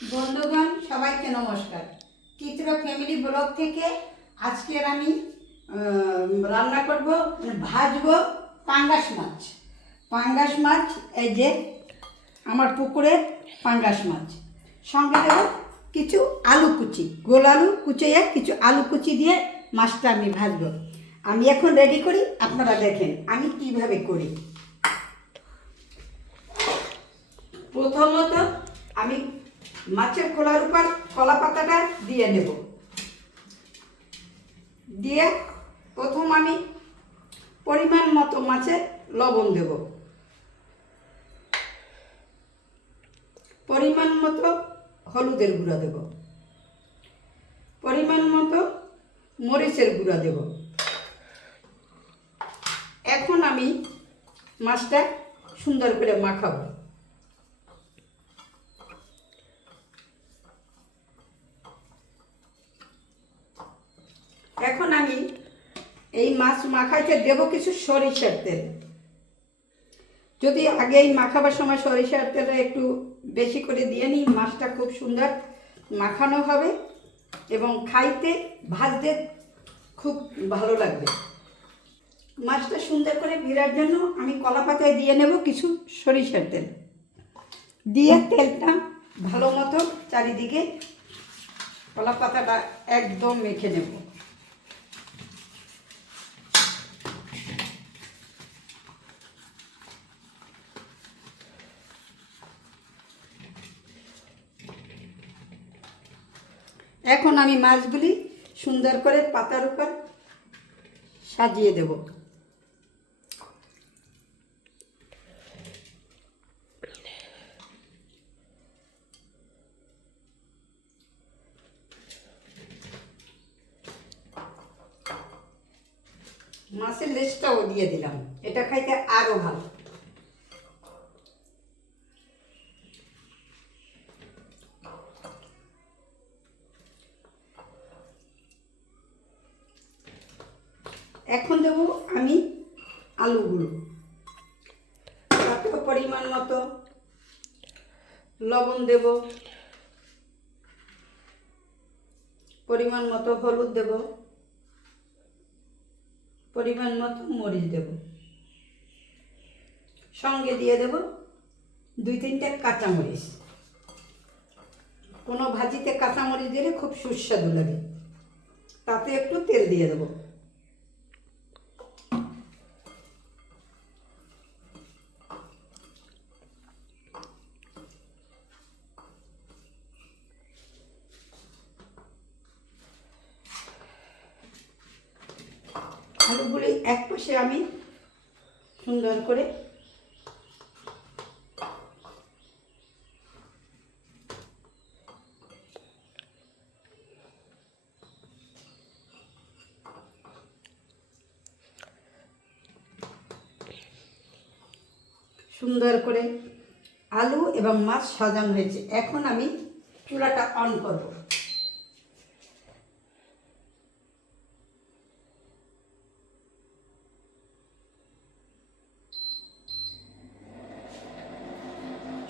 বন্ধুগণ সবাইকে নমস্কার। চিত্র ফ্যামিলি ব্লগ থেকে আজকের আমি রান্না করব, ভাজবো পাঙ্গাস মাছ। পাঙ্গাস মাছ, এই যে আমার পুকুরের পাঙ্গাস মাছ। সঙ্গে দেব কিছু আলু কুচি, গোল আলু কুচিয়ে কিছু আলু কুচি দিয়ে মাছটা আমি ভাজবো। আমি এখন রেডি করি, আপনারা দেখেন আমি কিভাবে করি। প্রথমত আমি মাছের খোলার উপর কলা পাতাটা দিয়ে নেব। দিয়ে প্রথম আমি পরিমাণ মতো মাছের লবণ দেব, পরিমাণ মতো হলুদের গুঁড়া দেব, পরিমাণ মতো মরিচের গুঁড়া দেব। এখন আমি মাছটা সুন্দর করে মাখাবো। এখন আমি এই মাছ মাখাইতে দেব কিছু সরিষার তেল। যদি আগে এই মাখাবার সময় সরিষার তেলটা একটু বেশি করে দিয়ে নিই, মাছটা খুব সুন্দর মাখানো হবে এবং খাইতে ভাজতে খুব ভালো লাগবে। মাছটা সুন্দর করে ভিড়ার জন্য আমি কলা পাতায় দিয়ে নেব কিছু সরিষার তেল। দিয়ে তেলটা ভালো মতো চারিদিকে কলা পাতাটা একদম মেখে নেব। এখন আমি মাছগুলি সুন্দর করে পাতার উপর সাজিয়ে দেব। মাছের লেজটাও দিয়ে দিলাম, এটা খাইতে আরো ভালো। এখন দেব আমি আলুগুলো, তাতেও পরিমাণ মতো লবণ দেব, পরিমাণ মতো হলুদ দেব, পরিমাণ মতো মরিচ দেব, সঙ্গে দিয়ে দেব 2-3টে কাঁচামরিচ। কোনো ভাজিতে কাঁচামরিচ দিলে খুব সুস্বাদু লাগে। তাতে একটু তেল দিয়ে দেবো। আলুগুলি এক পাশে আমি সুন্দর করে আলু এবং মাছ সাজানো হয়েছে। এখন আমি চুলাটা অন করব।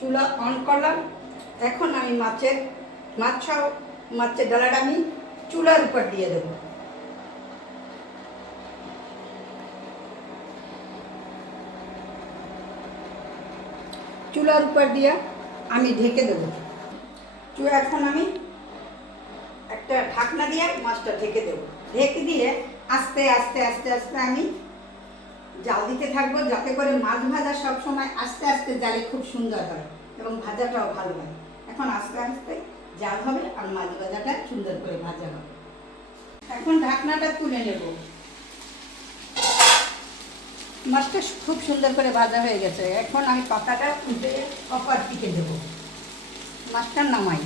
চুলা অন করলাম। এখন আমি মাছের ডালাটা আমি চুলার উপর দিয়ে দেব। চুলার উপর দিয়ে আমি ঢেকে দেব। এখন আমি একটা ঢাকনা দিয়ে মাছটা ঢেকে দেব। ঢেকে দিয়ে আস্তে আস্তে আস্তে আস্তে আমি জাল দিতে থাকবো, যাতে করে মাছ ভাজা সবসময় আস্তে আস্তে জালে খুব সুন্দর হয় এবং ভাজাটাও ভালো হয়। এখন আস্তে আস্তে জাল হবে আর মাছ ভাজাটা সুন্দর করে ভাজা হবে। এখন ঢাকনাটা তুলে নেব। মাছটা খুব সুন্দর করে ভাজা হয়ে গেছে। এখন আমি পাতাটা উল্টে অপর দিকে দেবো। মাছটা নামাই।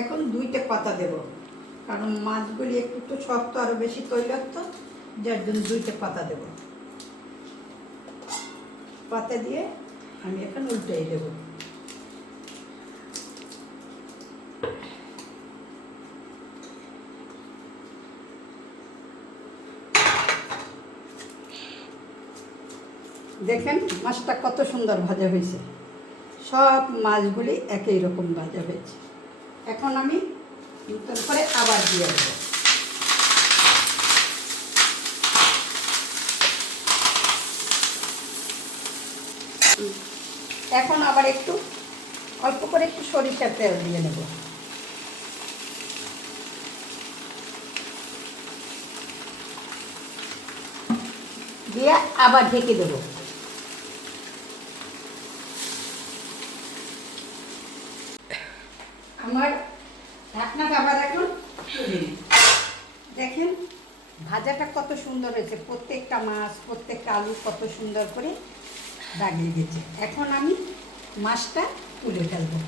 এখন 2টে পাতা দেব, কারণ মাছগুলি একটু তো শক্ত, আরো বেশি তৈলাক্ত, যার জন্য 2টে পাতা দেব। পাতা দিয়ে আমি এখন উল্টে দেব। দেখেন মাছটা কত সুন্দর ভাজা হয়েছে, সব মাছগুলি একই রকম ভাজা হয়েছে। এখন আমি নতুন করে আবার দিয়ে দেবো। এখন আবার একটু অল্প করে একটু সরিষার তেল দিয়ে নেব। দিয়ে আবার ঢেকে দেবো। আমার ঢাকনাটা আবার এখন দেখেন ভাজাটা কত সুন্দর হয়েছে, প্রত্যেকটা মাছ প্রত্যেকটা আলু কত সুন্দর করে দাগিয়ে গেছে। এখন আমি মাছটা তুলে ফেলবো।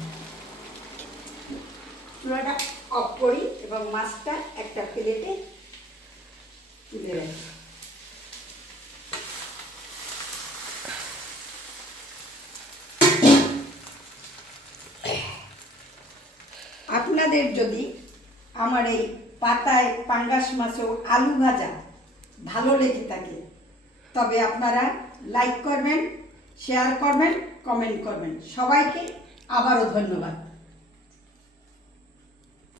চুলাটা অফ করি এবং মাছটা একটা প্লেটে তুলে রাখি। আপনাদের যদি আমার এই পাতায় পাঙ্গাস মাছ ও আলু ভাজা ভালো লেগে থাকে তবে আপনারা লাইক করবেন, শেয়ার করবেন, কমেন্ট করবেন। সবাইকে আবারও ধন্যবাদ।